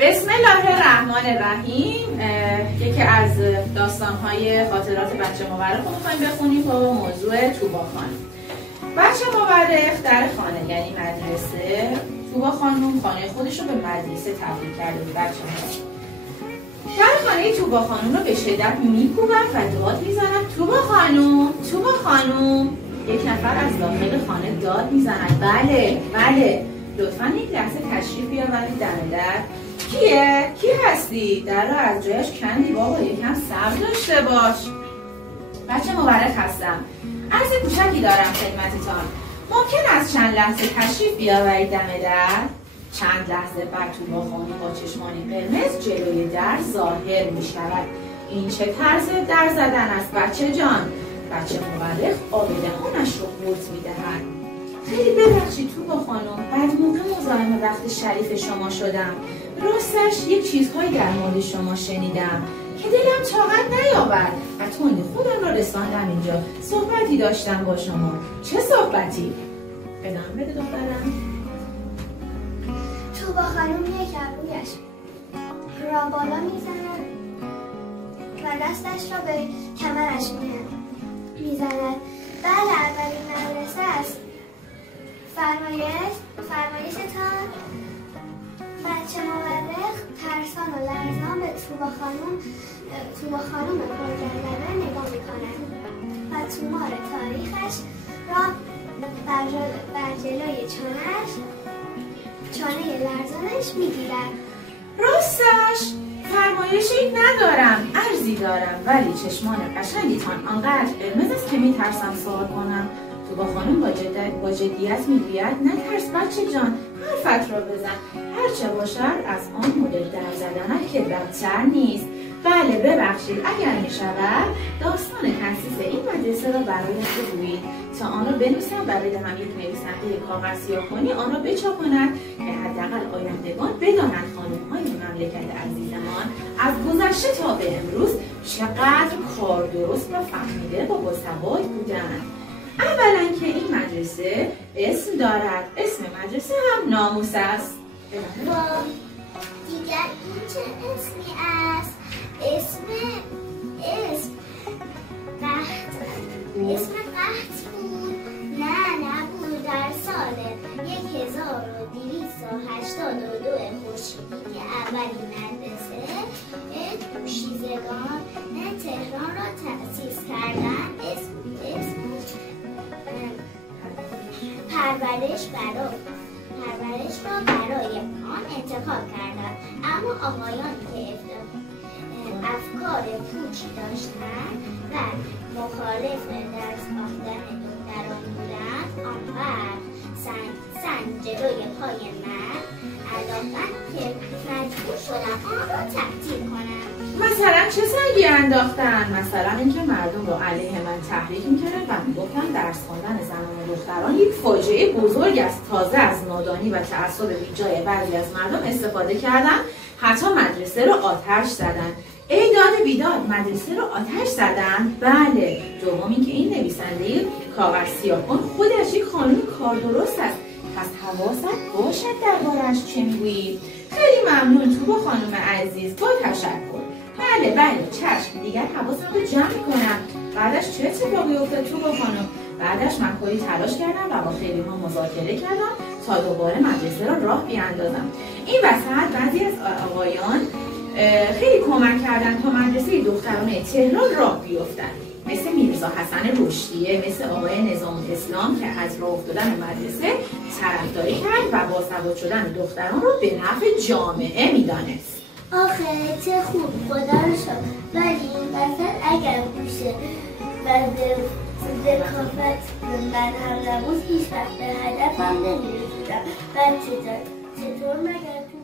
بسم الله الرحمن الرحیم. یکی از داستان‌های خاطرات بچه مورخ رو می‌خوایم بخونیم با موضوع توبا خانم. بچه مورخ در خانه یعنی مدرسه، توبا خانم خانه خودش رو به مدرسه تبدیل کرده بود. بچه مورخ در خانه توبا خانم رو به شدت می‌کوبن و داد میزنن توبا خانم، توبا خانم. یک نفر از داخل خانه داد میزنن بله لطفاً یک لحظه تشریف بیاورید دم در. کیه؟ کی هستی؟ در رو از جایش کندی بابا، یکم صبر داشته باش. بچه مورخ هستم. عرض کوچکی دارم خدمتتان. ممکن است چند لحظه تشریف بیاورید دم در؟ چند لحظه بعد توبا خانم با چشمانی قرمز جلوی در ظاهر می شود. این چه طرز در زدن است بچه جان؟ بچه مورخ آب دهانش رو قورت می دهد. خیلی ببخشید توبا خانم، بعد موقع مزاحم وقت شریف شما شدم. راستش یک چیزهایی در مورد شما شنیدم که دلم طاقت نیاورد و تندی خودم را رساندم اینجا. صحبتی داشتم با شما. چه صحبتی؟ ادامه بده دخترم. توبا خانم یک ابرویش را بالا میزند و دستش را به کمرش میزند. بله، اولین مدرسه است. فرمایشتان. بچه مورخ ترسان و لرزان به توبا خانم پرجذبه نگاه می‌کند و تومار تاریخش را بر جلوی چانه لرزانش می‌گیرد. راستش فرمایشی ندارم، عرضی دارم، ولی چشمان قشنگیتان آنقدر قرمز است که میترسم سوال کنم. توبا خانم با جدیت میگوید نترس بچه جان، حرفت را بزن. هرچه باشد از آن مدل در زدنت که بدتر نیست. بله ببخشید، اگر میشود داستان تأسیس این مدرسه را برایت بگویید تا آن را بنویسم و بدهم یک نویسنده کاغذ سیاه‌کنی آن را بچاپاند که حداقل آیندگان بدانند خانم‌های مملکت عزیزمان از گذشته تا به امروز چقدر کار درست و فهمیده و باسواد بودند. اولا که این مدرسه اسم دارد، اسم مدرسه هم ناموس است. دیگر این چه اسمی است؟ اسم قحط بود؟ نه نبود. در سال 1282 خورشیدی که اولین مدرسه دوشیزگان تهران را تأسیس کردند. اسم پرورش را برای آن انتخاب کردند، اما آقایان که افکار پوچی داشتند و مخالف درس خواندن دختران بودند آنقدر سنگ جلوی پای من انداختند که مجبور شدم آن را تعطیل کنم. مثلا چه سنگی انداختن؟ مثلا اینکه مردم رو علیه من تحریک میکردن و میگفتن درس خواندن زنان و دختران یک فاجعه بزرگ است. تازه از نادانی و تعصب بیجای بعضی از مردم استفاده کردن، حتی مدرسه رو آتش زدن. ای داد بیداد، مدرسه رو آتش زدن؟ بله. دوم اینکه این نویسنده کاغذ سیاه‌کن خودش یک خانم کار درست است. پس حواست باشد درباره‌اش چه میگویی. خیلی ممنون توبا خانم عزیز، با تشکر. بله چشم، دیگر حواسم رو جمع کنم. بعدش چه اتفاقی افتاد توبا خانم؟ بعدش من کلی تلاش کردم و با خیلی ها مذاکره کردم تا دوباره مدرسه را راه بیاندازم. این وسط بعضی از آقایان خیلی کمک کردن تا مدرسه دخترانه تهران راه بیفتن، مثل میرزا حسن رشدیه، مثل آقای نظام الاسلام که از راه افتادن مدرسه طرفداری کرد و باسواد شدن دختران رو به نفع جامعه میدانست. آخه چه خوب، خدا رو شد. ولی این وسط اگر گوشه و ذکافت من هم نبود هیچ وقت به هدفم نمیرسیدم. بچه جان چطور مگر تو